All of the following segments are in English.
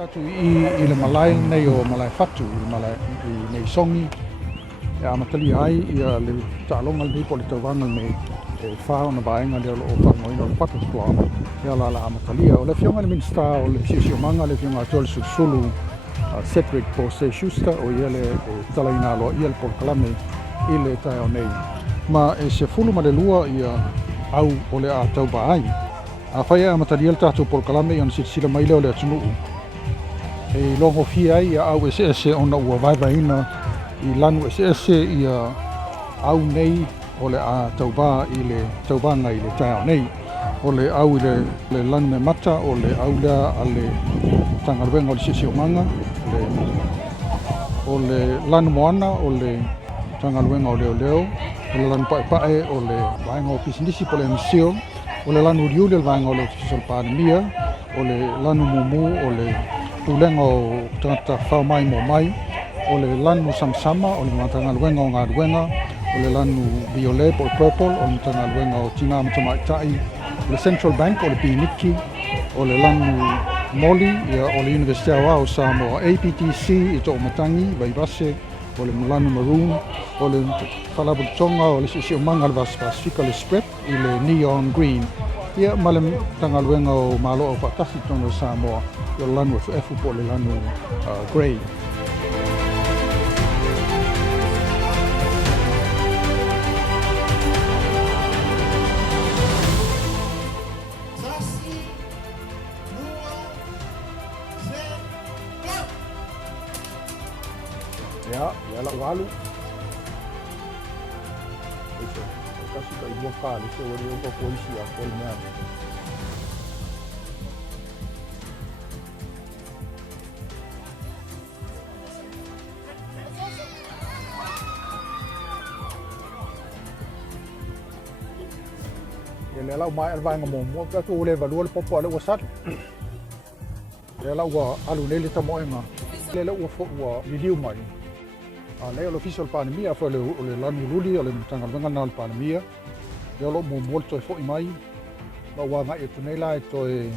tatu i le malai nei o Malaefatu i nei Sogi e amatali ai ia le ta'alonga le po le tauanga nei e whao na vaenga le o whangoina o le Quadrathlon ia la amatalia o le fionga le minsta o le siosiomanga le fionga Toeolesulusulu Cedric po se Schuster o ia le talaina aloa ia le polkalame i le tae o nei ma e se fulu ma le lua ia au o le a tau ai a whai amatalia le tātou polkalame i ona sila mai leo le atunuu e longo fia ia au ese ona ua vaivaina i lanu ese ia au nei o le a tauba i le taubanga i le tae nei o le au i le lanu me mata o le au lea a le tangaruenga o le siosiomanga o le lanu moana o le tangaruenga o leo o le lanu pae o le vaenga o pisinisi po le emisio o le lanu riuli le vaenga o le official pandemia o le lanu mumu o le tulenga o tangata whao mai mo mai o le lanu samsama o le matanga luenga o ngā luenga o le lanu violet o le purple o le matanga luenga o tina matamaitai o le central bank o le piniki o le lanu moli ia o le University o Samoa APTC i to matangi vaivase o le lanu maroon o le whalabutonga o le siomanga le Pasifika le SPREP i le neon green ia ma le tanga luenga o malo o patasi tono Samoa i le lanu efu po le lanu grey. Ya la walu. Eso, casi que hay vocal, eso es un poco policía, colmear. Le la mai al vanga mo ka tu le valua le popo le wasat. Le la wa alu le tamoenga. Le la wa fo wa liu mai. Le official pandemia foi le lanu luli o le tangaluenga na le pandemia le lo mo molto e foi mai ma wa nga e tunela e to e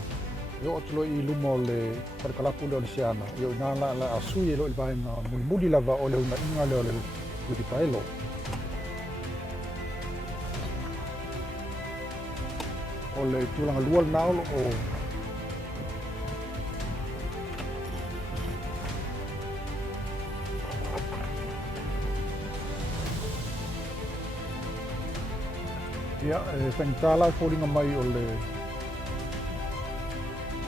yo otlo i lumo le perkalapu le siana yo na la asu e lo il vai na muli lava o le una inga le di paelo o le tulanga lual na o ia whaintala whoringa mai o le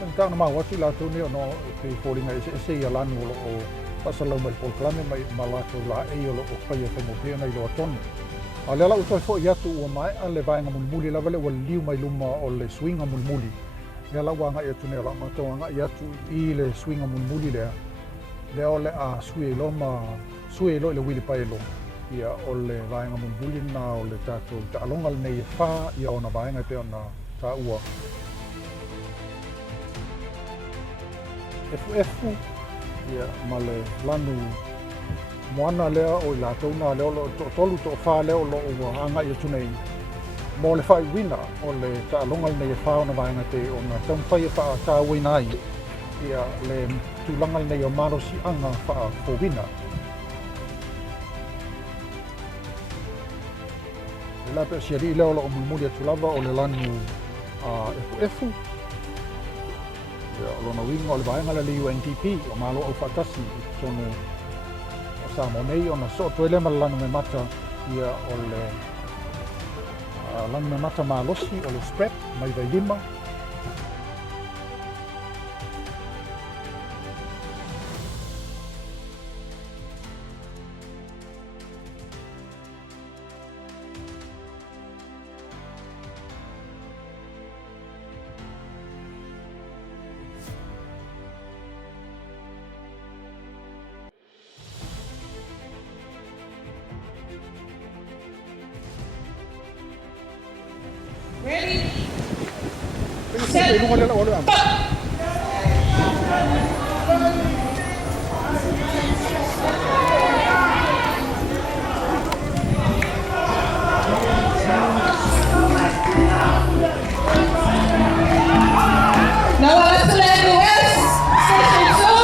whaintana mau atu la tūne o no te whoringa ese ia lanu o pasalau mai polklame mai malatu la e o o whaia whaingotea nei loa tonu. A le ala utoi fo i atu ua mai a le vaenga mulmuli la wale ua liu mai luma o le swinga mulmuli. Le ala wanga i atu ne la matawanga i atu i le swinga mulmuli lea. Le o le a sui lo i le wili paelo. Ia o le vaenga mulmuli na o le tātou ta'alonga le nei e whā ia o na vaenga te o na tā ua. Efu ia ma le lanu moana lea o i lātou nā leo lo tolu to whā leo lo ua anga i atu nei. Mo le whai wina o le ta'alonga le nei e whā o na vaenga te o na taumwhai e whā tā wina ai. Ia le tūlanga le nei o marosi anga whā fō wina. La pe siari leo lo mulmuli atu lava o le lanu efu. Ia lona winga o le vaenga le UNDP o malo au whatasi tonu o Samoa nei o na so toele ma lanu me mata ia o le lanu me mata malosi o le SPREP mai vai lima. Ready? Set. Now let's play the West.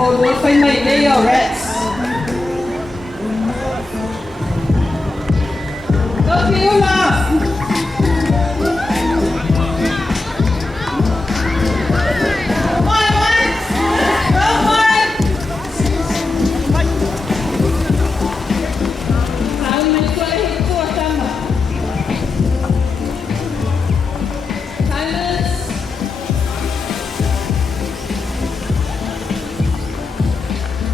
O doon kay may Leo Reds.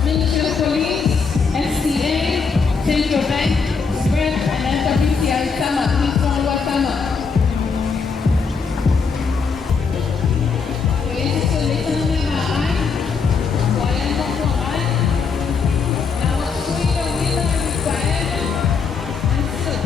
Ministry of Police, STA, Central Bank, SPREP, and MWTI Sama, please follow Sama. Please listen to my eye. Why am I so high? Now I'm showing the winner required and stood.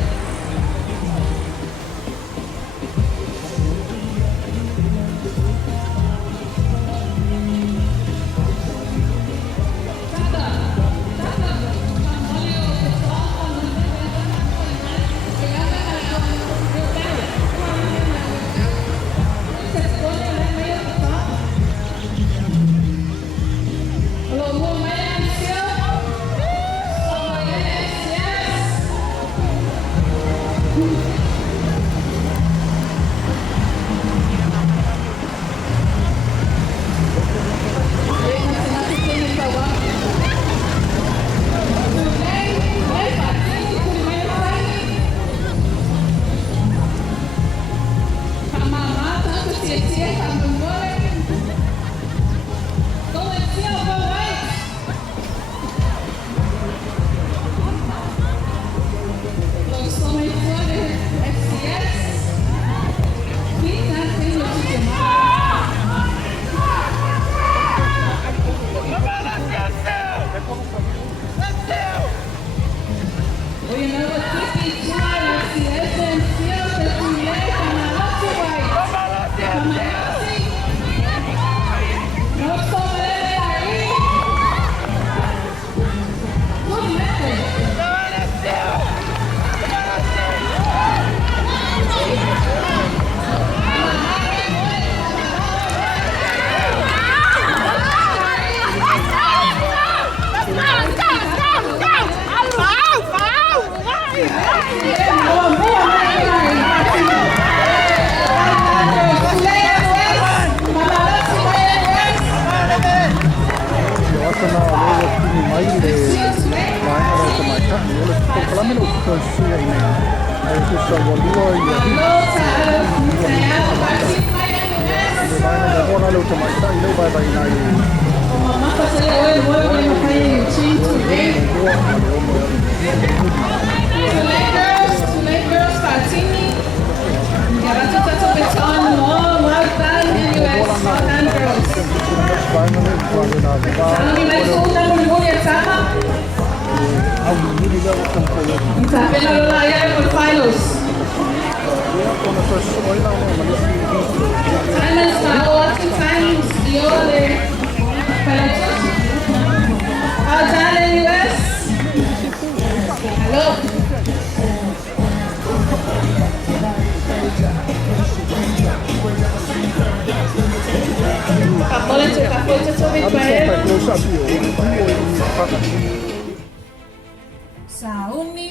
Sauni,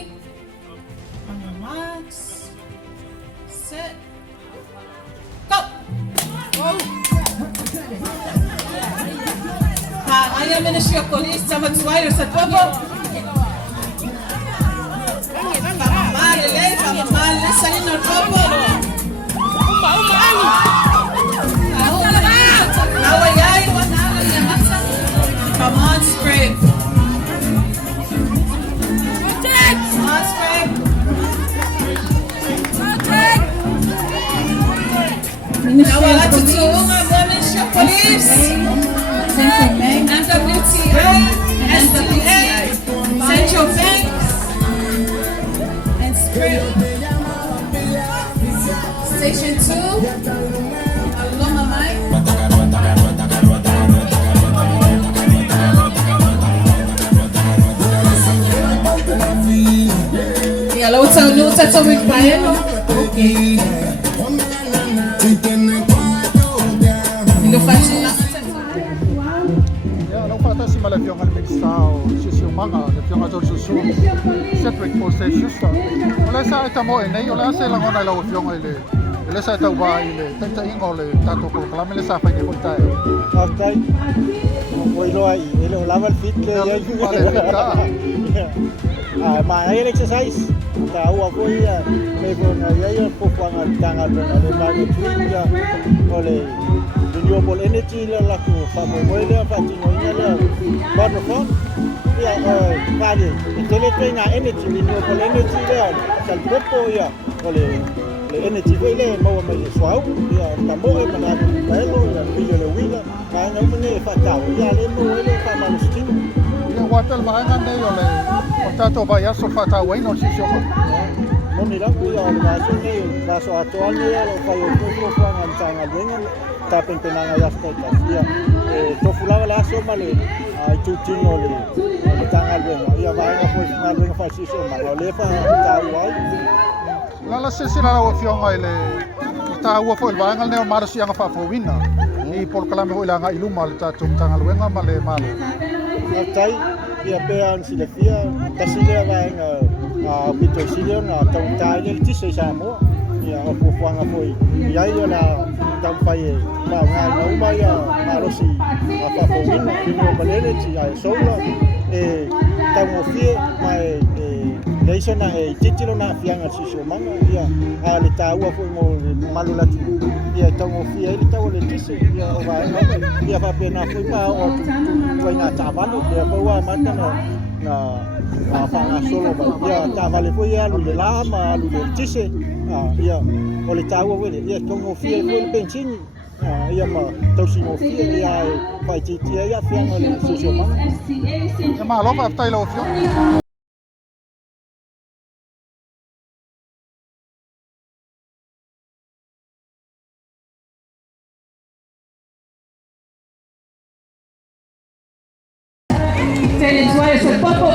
on the marks, set, go! I am Ministry of Police, Toeolesulusulu sa Togo. Kamamali, salin na Togo. Nawayay, wanala, yamasa. Come on, SPREP. Come on, SPREP. Nawalatu Tuunga, Ministry of Police. MWTI, SPA, Central Bank, and SPREP. Station 2, Aloma Mai. Hello, Luta Tomic Paeno. Okay. Lo faccio la fionga Toeolesulusulu Cedric po se Schuster. Ole sa ita mo nei ole ase lang ona lo fionga ile. Ele sa ita wa ile tata ingole tato ko kala mele sa fa ni ko tai. Okay. Voi lo ai, ele lava fit le ya. Ma ai exercise. Ta wa voi me bon ya po kwanga tanga le ba ni ya. Ole renewable energy la ku fa mo le fa ti no nya le. Ba no fo. Ya vale, tele tenga energy renewable energy le. Sal popo ya. Ole le energy voi le mo me swau ya ta mo e na pelo ya pillo le wila. Ka nga mene fa tau ya le mo le fa ma stin. Ya watel ba nga nei ole. O tato ba ya so fa ta wai no si so. Mo mira ya ba so nei ba so atual ne ya fa yo ko fa nga tanga lenga ta penpenanga ya sta ta ya. To fulava la so male ai tu tino le tanga lenga ya ba nga fo na lenga fa si so ma le fa ta wai. Lala se sila la fionga ile ta ua fo ilwa ngal neo mara sianga fa fo wina ni por kalame ho ilanga iluma le ta tum tanga luenga male malo Tai ia pean si le fia tasile va nga a pito sile na tau tai le tise Samoa ia o fuanga foi ia ia la tam fai ba nga no mai a marosi a fa fo wina no balele ti ai sola tau fie mai leisa na titilo na fianga si so manga ia a le taua foi mo malu la ia tau fie ele tau le tise ia o vai no ia fa pena foi pa o foi na tavalo ia foi wa mata na fa na solo ba ia tavale foi ia lu le lama lu le tise ia o le taua wele ia tau fie foi le penchini ia ma tau si mo fie ia fai titia ia fianga le si so manga ya malo fa tai lo fionga Tienes el popo.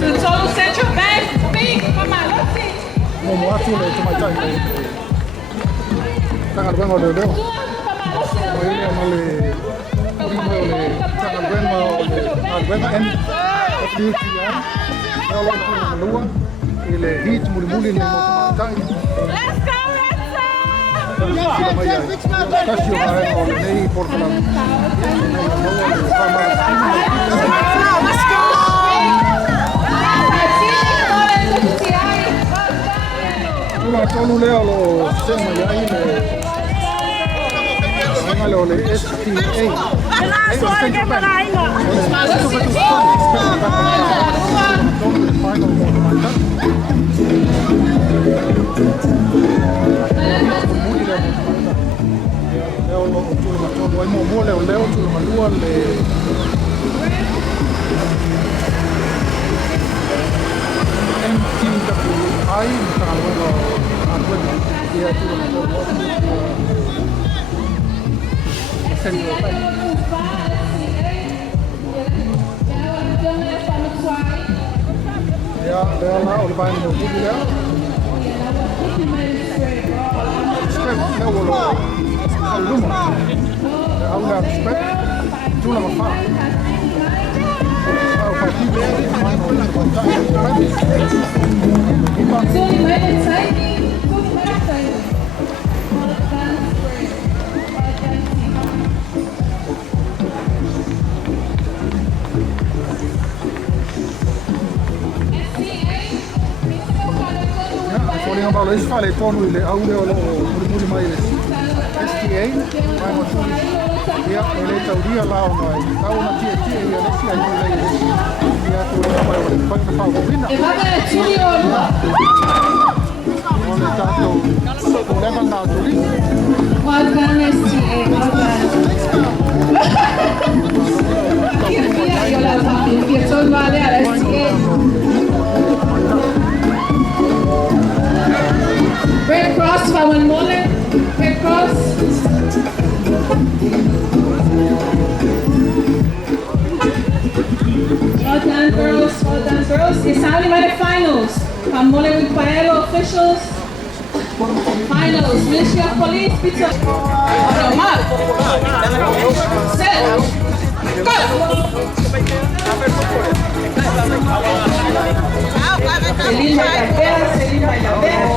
Total Central Bank, speak, Malaefatu. Mo atu le tu mai tai. Tangan bengo le leo. Mo ile mo le tangan bengo en di kia. Ya lo tu na lua. Ile hit muli le mo tai. Let's go, Kasih orang orang ni portalan. Una tonu leo lo sema ya ile. Sema lo le SPA. Leo lo tu lo tu lo mo leo tu lo malua le MTWI kalau lo aku dia tu lo sendiri ya dia lah orang paling muda dia SPREP leo lo rumah aku dah SPREP tu lah apa Falei não valor, falei tonu ile au le lo muri mai le STA mai mo tu dia ele tauria lá o mai au na tia ia le sia ia le dia tu mai o pa pa o bina ole tato o level na tu li Organ STA, organ. Io la sapevo, io sono uguale alla STA. Red Cross for one moment. Red Cross. Well done, girls. Well done, girls. It's only by the finals. Pamole with Paelo officials. Finals. Ministry of Police. Pizza. Normal. Set. Go. Celine Bailavera. Celine Bailavera.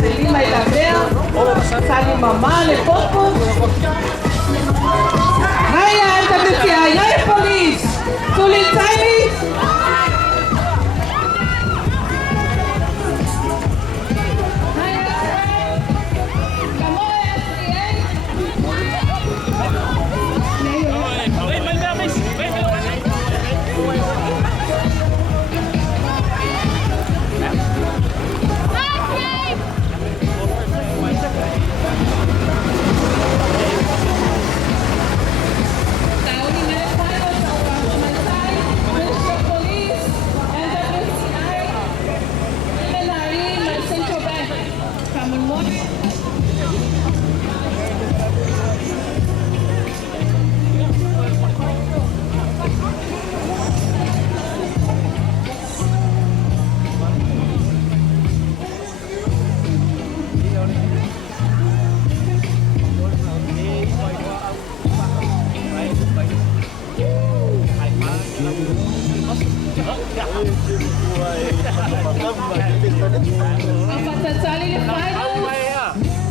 Celine Bailavera. Sali Mamá, Le Popo. Hiya, Antabetia. Hiya, police. Tulin Tiny.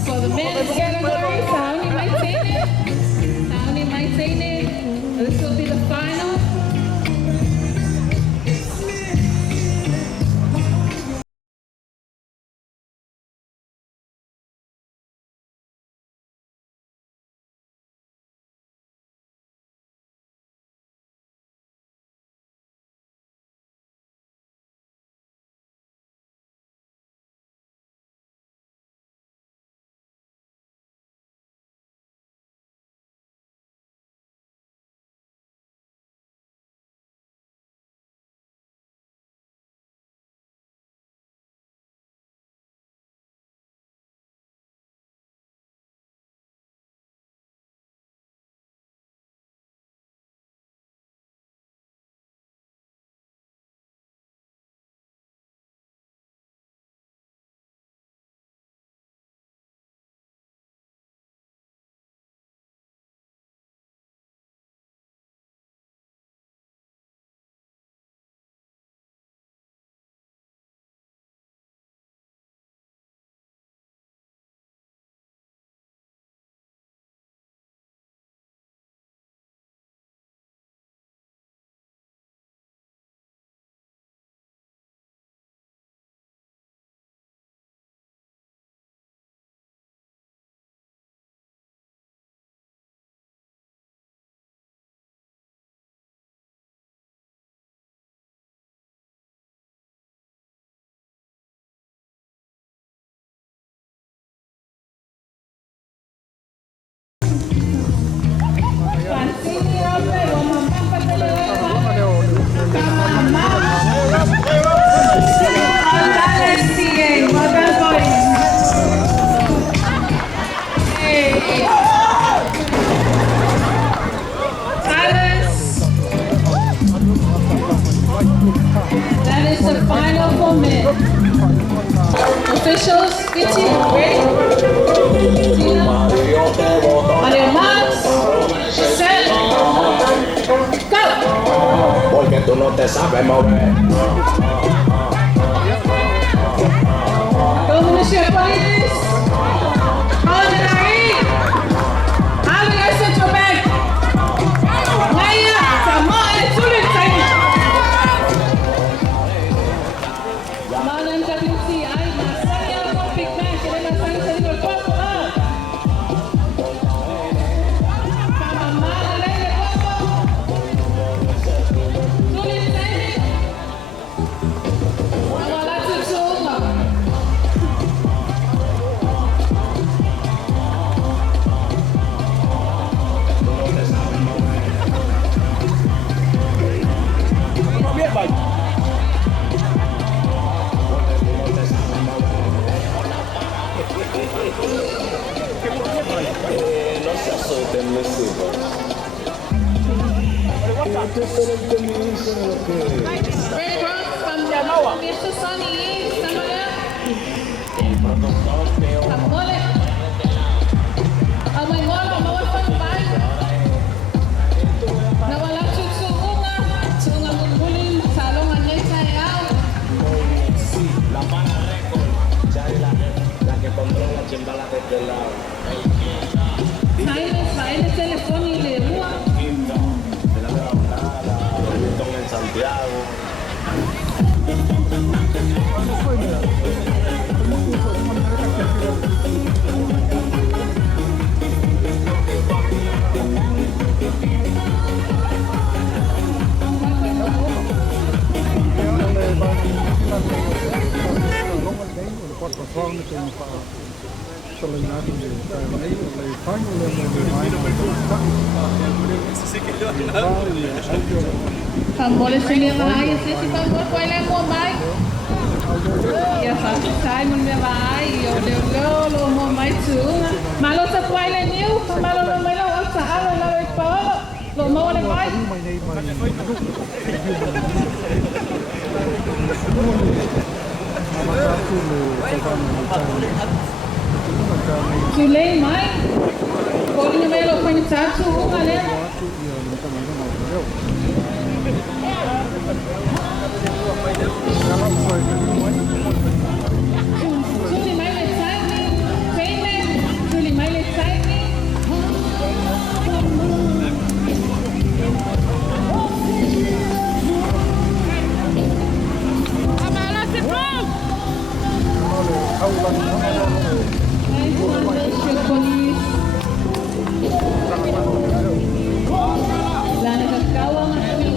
For the men's category, Sauni Maitene. This will be the final. officials, Vici, ready? Tina. On your marks, set, go! Porque tú no te sabes mover. Go, Ministry of Police. MNRE. Having a central bank. Naya, Samoa, and Tulis. MNWC, ay, masaya ako, big man. Kaya masaya sa inyo, guwapo, ah. Pamamahal, ay, guwapo. Tulis, ay. Wala tutunga. No se asusten mis hijos. Red Cross from Mr. Sonny, Samoa. Mole. Ang may mola, mawal pa ng bahay. Nawala susunga. Sunga mungkulin, salong anay sayaw. La pana récord, ya es la que controla chimbala desde el lado. Silence, teléfono y le rúa. De la Granada, en Santiago. Pamole sini mai, sisi pamole kau yang mau mai. Ya sai mun me vai, eu lo mau mai tu. Malo sa kau yang new, malo lo mai lo sa alo lo pa lo mau le mai. Tulei mai. Kau ni mai lo kau ni satu, ale. Julie mai le saini, payment. Julie mai le saini. Amala se pro. Lana kakawa mami.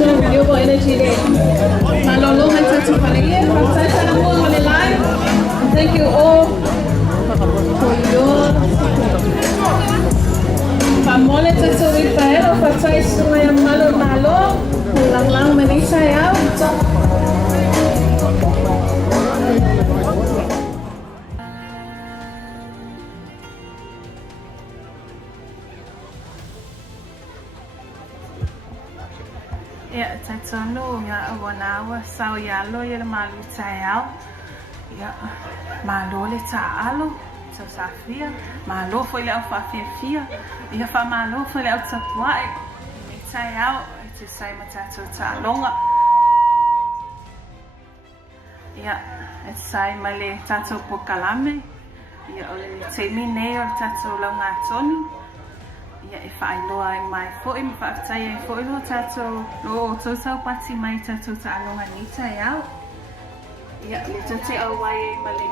Renewable Energy Day. Malolongan sa Tupaligin, magsasalamuan tonu ya wanawa sao yalo ya malu tayao ya malo le taalo so safia malo foi le fafia ya fa malo foi le tsapwai tayao te sai matato talonga ya sai male tato pokalame ya ole te mine o tato longa tonu ya e fai loa e mai fo e mawhaftai e fo e lo tato lo o tōsau pati mai tato ta alonga ni tai au ya le to te au wai e male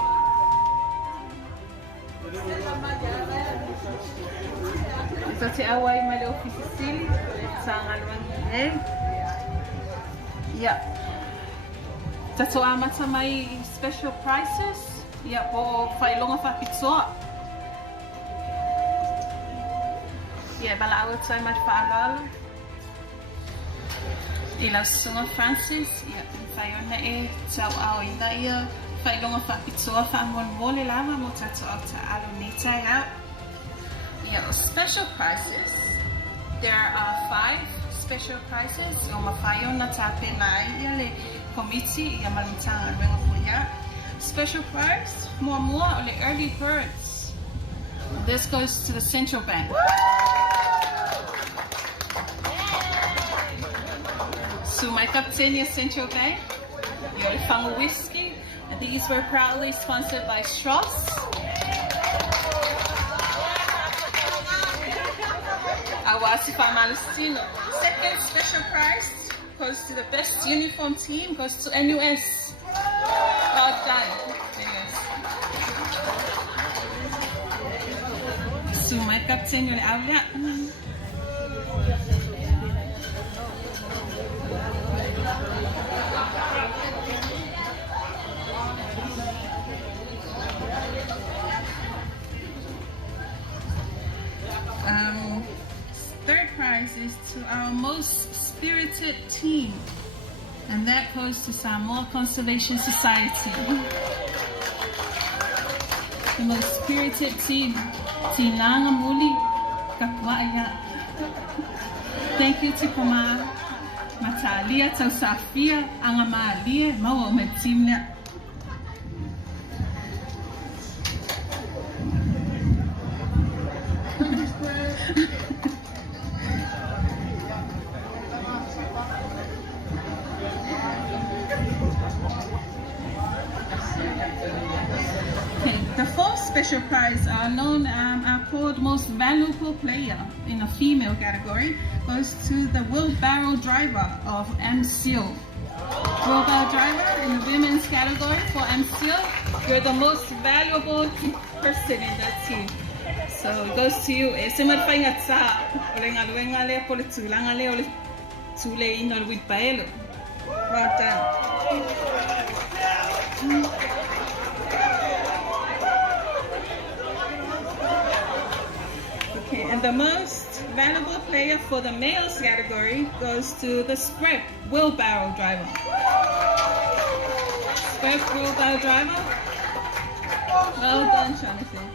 le to te au wai male ofisi sili le tanga luangi e ya tato amata mai special prices ya po fai longa whakitoa yeah, bala awat so much faalalo. Ila sunga Francis, yeah, fayona e tau au ina ia failonga whakitoa whamon mole lava mo tato au ta alo ni tai au. Yeah, special prices. There are 5 special prices. O mawhaiona ta pena ia le committee ia malutanga renga puya. Special price, more o le early birds. This goes to the central bank. So my Captain Central Bank, your Fango Whiskey, and these were proudly sponsored by Schuster. Awasifa Malestino. Second special prize goes to the best uniform team, goes to NUS. Well done, NUS. So my Captain, your outlet. Third prize is to our most spirited team, and that goes to Samoa Conservation Society. The most spirited team, Tinanga Muli Kapuaya. Thank you to Kama Matalia Tau Safia Angamalia Mawa Matimna. The 4th special prize are called most valuable player in a female category goes to the Wheelbarrow driver of MCO. Wheelbarrow driver in the women's category for MCO, you're the most valuable person in that team. So it goes to you. Simad pa ingat sa olenga le pole tulanga le ole tule inol with paelo. Well done. Okay, and the most valuable player for the males category goes to the SPREP Wheelbarrow driver. SPREP Wheelbarrow driver. Well done, Jonathan.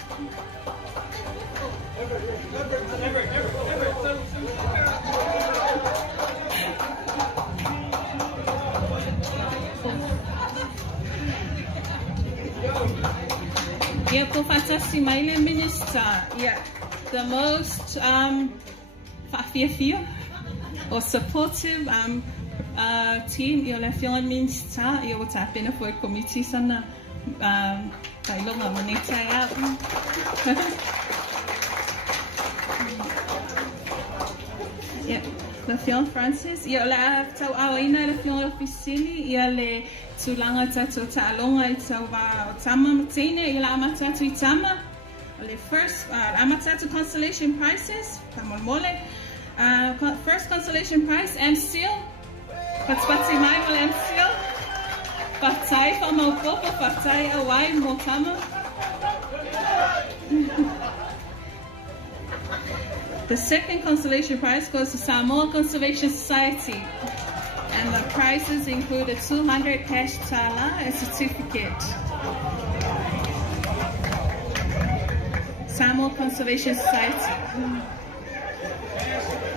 Yeah, po fantastic, Maile Minister. Yeah, the most or supportive team. You'll have your minister. You will tap in for a committee. Sana kailonga manita out. Yeah, the film Francis. You'll have to awina the film officially. You'll tulanga tato talonga itawa tama matene ila amatatu itama. The first amatatu consolation prizes. Mole. First consolation prize MCL. Patspati mai mal MCL. Patai fa mau popo patai awai mo tama. The second consolation prize goes to Samoa Conservation Society. And the prizes include a 200 cash tala and certificate. Samoa Conservation Society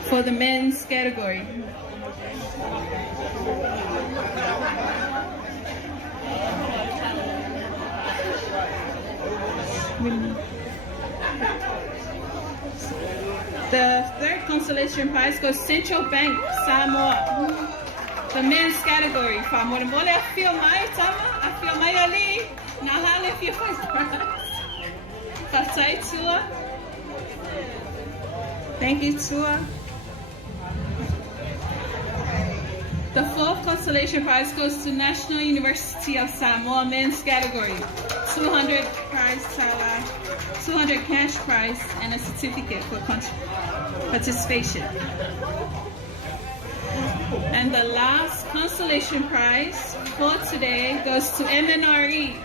for the men's category. The third consolation prize goes Central Bank, Samoa. The men's category. I feel my tama. I feel my ali. Nahale feel Fatai Tua. Thank you, Tua. The fourth consolation prize goes to National University of Samoa men's category. 200 prize tala, 200 cash prize, and a certificate for participation. And the last consolation prize for today goes to MNRE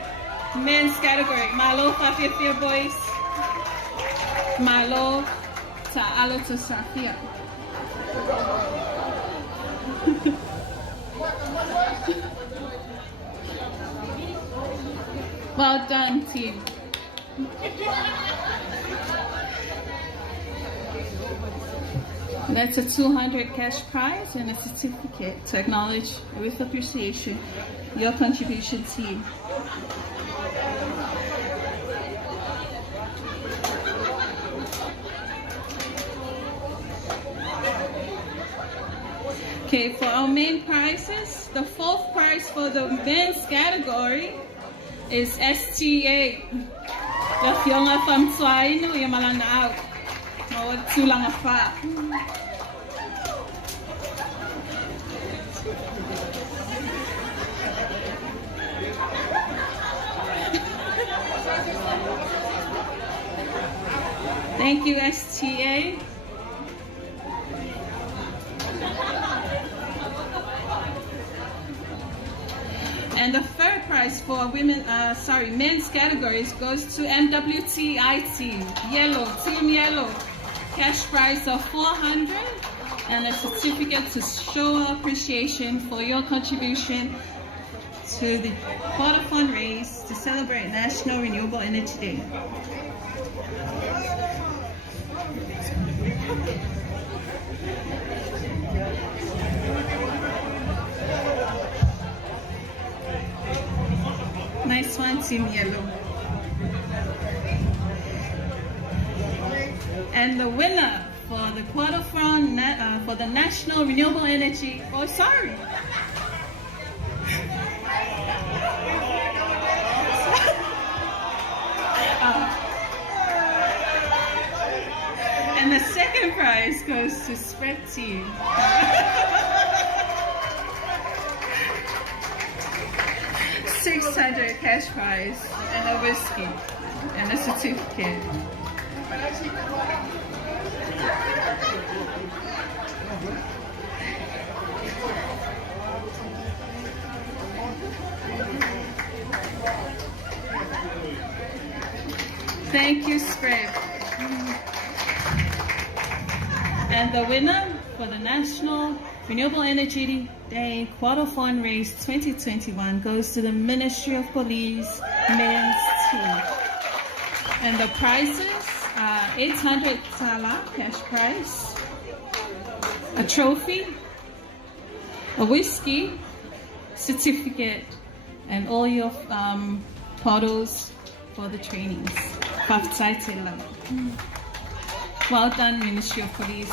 men's category. Malo Fafia boys. Malo Ta'alo to Safia. Well done, team. That's a 200 cash prize and a certificate to acknowledge with appreciation your contribution, team. Okay, for our main prizes, the fourth prize for the men's category is STA. If you're not from Twaino, you're malana out. No, too long afar. Thank you, STA. And the third prize for men's categories goes to MWTI team, Team Yellow. Cash prize of 400 and a certificate to show appreciation for your contribution to the Quadrathlon race to celebrate National Renewable Energy Day. Nice one, Team Yellow. And the winner for the Quadrathlon for the National Renewable Energy, and the second prize goes to SPREP team. 600 cash prize and a whiskey and a certificate. Thank you, SPREP. And the winner for the National Renewable Energy Day Quadrathlon Race 2021 goes to the Ministry of Police men's team. And the prizes are 800 tala cash prize, a trophy, a whiskey, certificate, and all your photos for the trainings. Well done, Ministry of Police.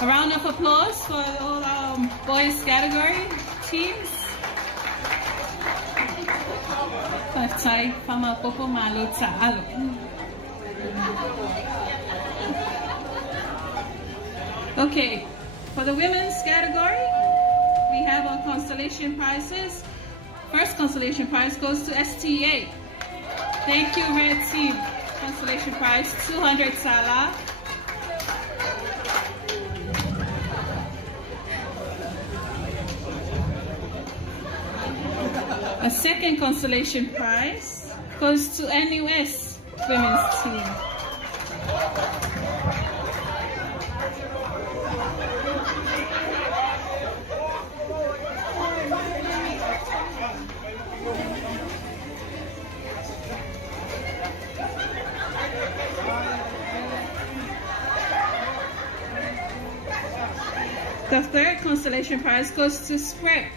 A round of applause for all our boys category teams. Okay, for the women's category, we have our consolation prizes. First consolation prize goes to STA. Thank you, Red Team. Consolation prize, 200 tala. A second consolation prize goes to NUS women's team. The third consolation prize goes to SPREP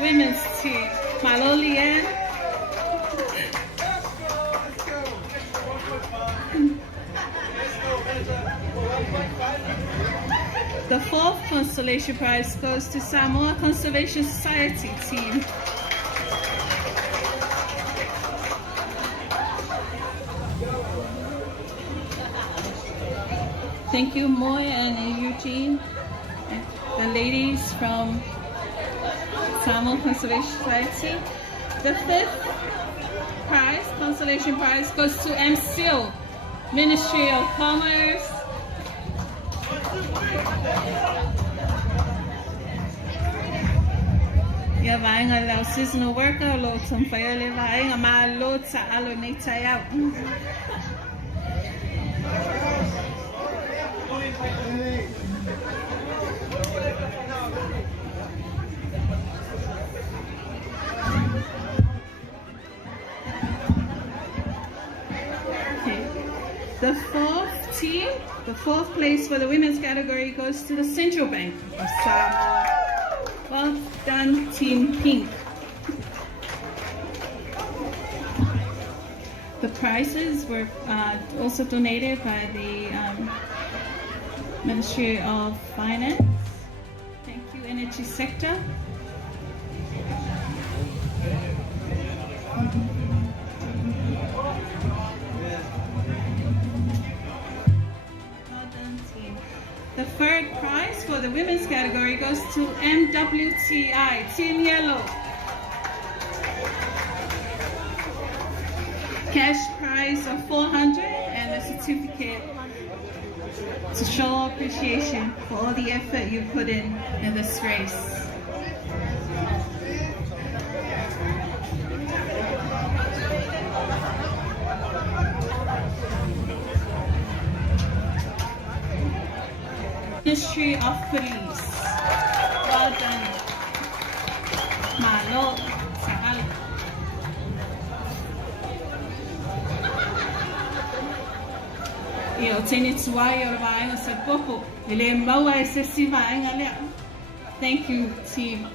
women's team. Maloli and the fourth consolation prize goes to Samoa Conservation Society team. Thank you, Moy and Eugene, the ladies from Samoa Conservation Society. The fifth prize, consolation prize, goes to MCO, Ministry of Commerce. Ya vaenga lau seasonal worker lo tumfayole vaenga ma lo ta alo nei tai out. The fourth place for the women's category goes to the Central Bank of Samoa. Well done, Team Pink. The prizes were also donated by the Ministry of Finance. Thank you, Energy Sector. The third prize for the women's category goes to MWTI, Team Yellow. Cash prize of $400 and a certificate to show appreciation for all the effort you put in this race. Ministry of Police. Well done. Malo, Sahal. Yo teni tuai o vaenga sa popo. Ele maua e se si vaenga lea. Thank you, team.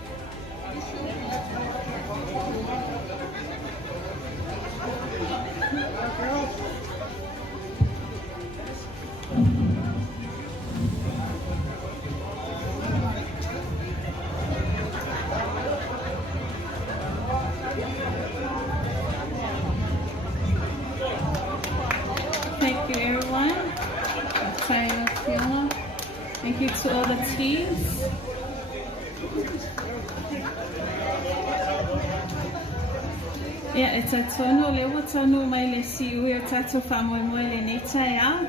Thank you to all the teams. Yeah, it's a tono lewa tono mai le si ui o tato whamoe moe le neita ea.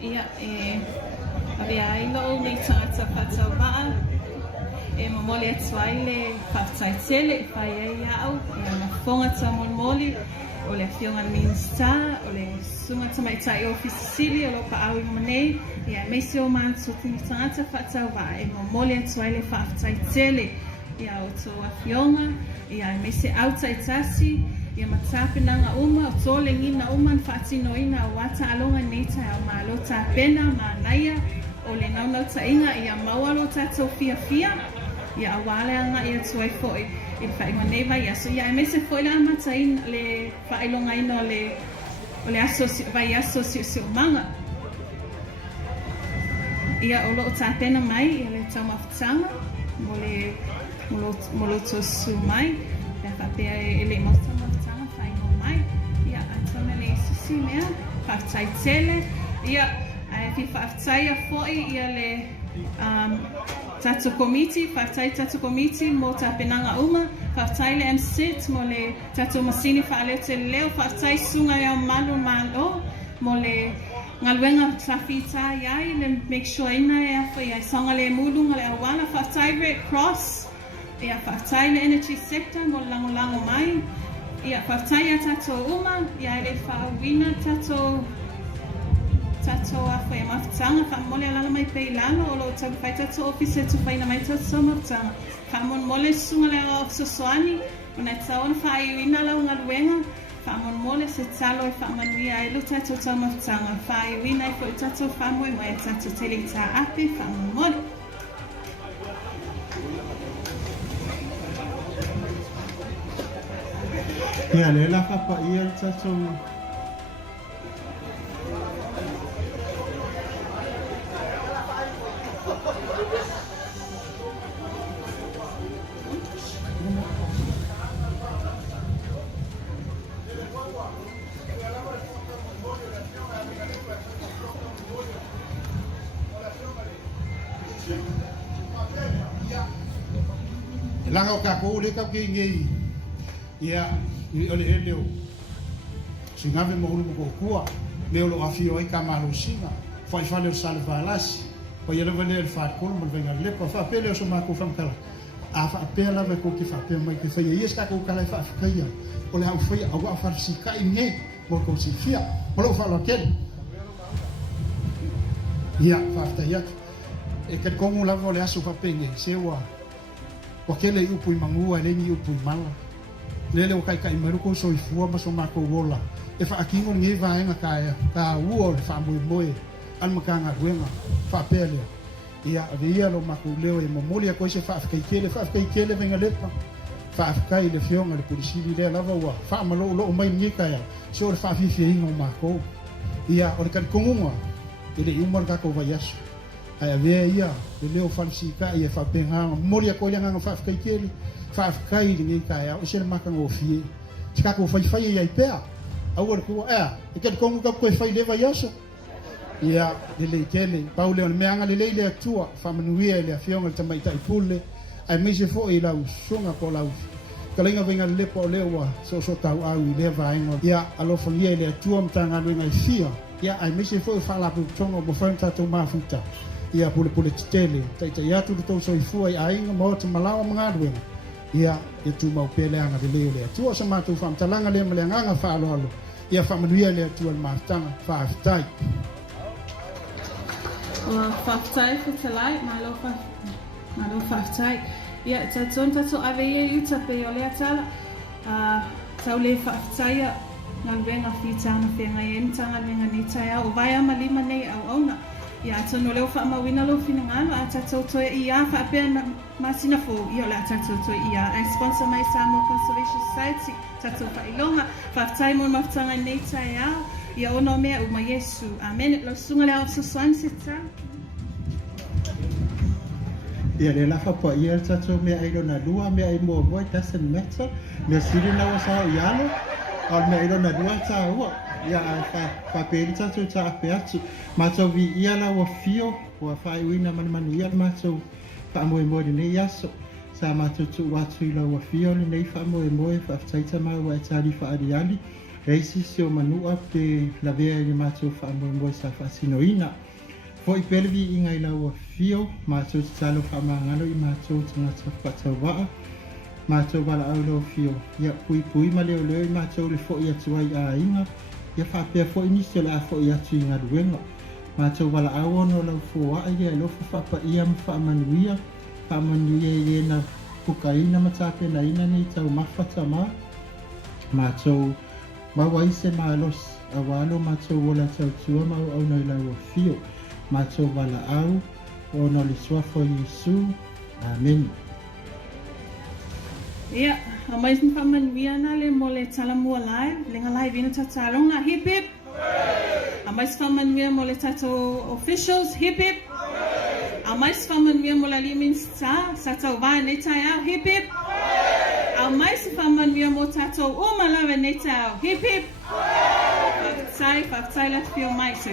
Ia abe ailo nei tangata whatau waa. Mamole atuai le whaftai tele, whai ei au. Ma whonga ta moli. O le whionga minsta, o le sunga tamaitai o Fisisili, o lo pa awi manei. Ia meisi o mātu tini tangata whatau waa. Mamole atuai le whaftai tele. Ia o tō a whionga. Ia meisi autai tasi. Ia matapinanga uma, o tōle ngina uma, whaatino ina o wata alonga neita o malo tā pena, mā naia. O le naunau ta inga, ia maualo tātou fia fia. Ia awale anga ia tuai foi. I whainga neiva ia. So ia me se foi la matain le whailonga ina o le asosio si o manga. Ia o loo tāpena mai, ia le tau mawhitanga. Mo lo tosu mai. Ia whapea e le mawhitanga whainga mai. Ia atona le sisi mea. Whaftai tele. Ia fi whaftai a foi ia le Tatu komiti, whaftai tatu komiti mo ta penanga uma, whaftai le MSIT mo le tatu masini whaaleo te leo, whaftai sunga ia malo malo, mo le ngaluenga trafita iai, le make sure ina ia ia sanga le mulunga le awana, whaftai Red Cross, ia whaftai le Energy Sector mo lango mai, ia whaftai ia tatu uma, ia le whaawina tato a whai mawhitanga, whamole alala mai pei lalo, o lo tau whai tato office tu whaina mai tato mawhitanga. Whamon mole sunga leo o Sosoani, o nei taona whai uina lau ngaluenga, whamon mole se talo e whamanuia e lo tato tau mawhitanga, whai uina e fo tato whamoe mai tato tele ta ape, whamon mole. Ia le la fa ia tatou langa o ka ko le ka ki ngi ia ni ole eleo singave mo lu ko kua le lo afio ai ka malo singa fai fale salva las o ia le vele el fat ko mo venga le ko fa pele so ma ko fam kala a fa pela ve ko ki fa pe mai ki fa ia ska ko kala fa ka ia o le au fa au fa si ka ine mo ko si fia mo lo fa lo ken ia fa ta ia e ke ko mo la vole aso fa penge se wa o kele upu i mangua le ni upu i mala lele o kai kai maru ko so i fua ma so ma ko wola e fa akingo ngi va nga ka uo fa mo moe al makanga wenga fa pele ia avia lo ma ko leo e momoli ko se fa kai kele venga lepa fa kai le fionga le polisi le lava wa fa ma lo mai ni kai so fa fi fi ngo ma ko ia o kan kongunga ele umar ka ko va yasu ai vea ia le leo falsika ia fa penga moria ko yang fa kai kele fa kai ni kai o se ma kan o fie tika ko fa ia pea au ko e ke ko ko fa le va yaso ia le kele paule on me anga le tua fa manuia le afionga le tamai tai pule ai me se fo i la sunga ko la kalinga venga le po lewa so tau au le va ingo ia alo folie le tua mtanga venga fia ia ai me se fo fa la tongo bo fanta to mafuta ia pule tele tai ia tu to so i fu ai mo te malawa mangadu ia e tu mau pele anga le tua sa ma tu fam talanga le mlanga fa alo ia fa manuia le tua martanga fa tai Faftai for tonight, my love faftai. Yeah, so ave ye uta pe ole atala. Taule faftai ngalwenga fitanga fenga yentanga lenga nitaya o vaya malima nei au ona. Ya tono leo fa mawina lo finangalo atato to ia fa pe masina fo ia la atato to ia. I sponsor my Samoa Conservation Society. Tato fa ilonga faftai mon maftanga nitaya. Ia ono mea uma Yesu. Amen. Lo sunga leo so swansita. ia le la fa ia tatou mea ai lona lua mea ai mo doesn't matter me siri na wa sa ialo al mea ai lona lua ta ua ia fa pe tatou ta pe atu ma tau vi ia la wa fio wa fa uina manu ia ma tau fa mo ne yaso sa ma tau wa tu la wa fio le nei fa mo fa taita ma wa tali fa adiali reisi sio manua pe la vea ni ma tau fa mo sa fa sinoina foi pelvi inga ila wa fio ma tau tsalo fa mangalo i ma tau tanga tsa wa ma tau bala au lo fio ia pui ma leo ma tau le fo ia tuai a inga ia fa pe fo ini sio la fo ia tu inga duenga ma tau bala au no lo fo a ia lo fa pa ia fa manuia ye na kukaina ma tape na ina ni tau mafata ma tau ma waise ma los awalo ma tau wala tau tua ma au no ila wa fio ma tau bala au o no li swafo Yesu. Amen. Ia, a mais ni faman viana le mole tala mua live, lenga live ina tatalonga hip hip. A mais faman via mole tato officials hip hip. A mais faman via mole limin sa tau va neta ya hip hip. A mais faman via mo tato umalawe neta hip hip. Faftai la fio mai so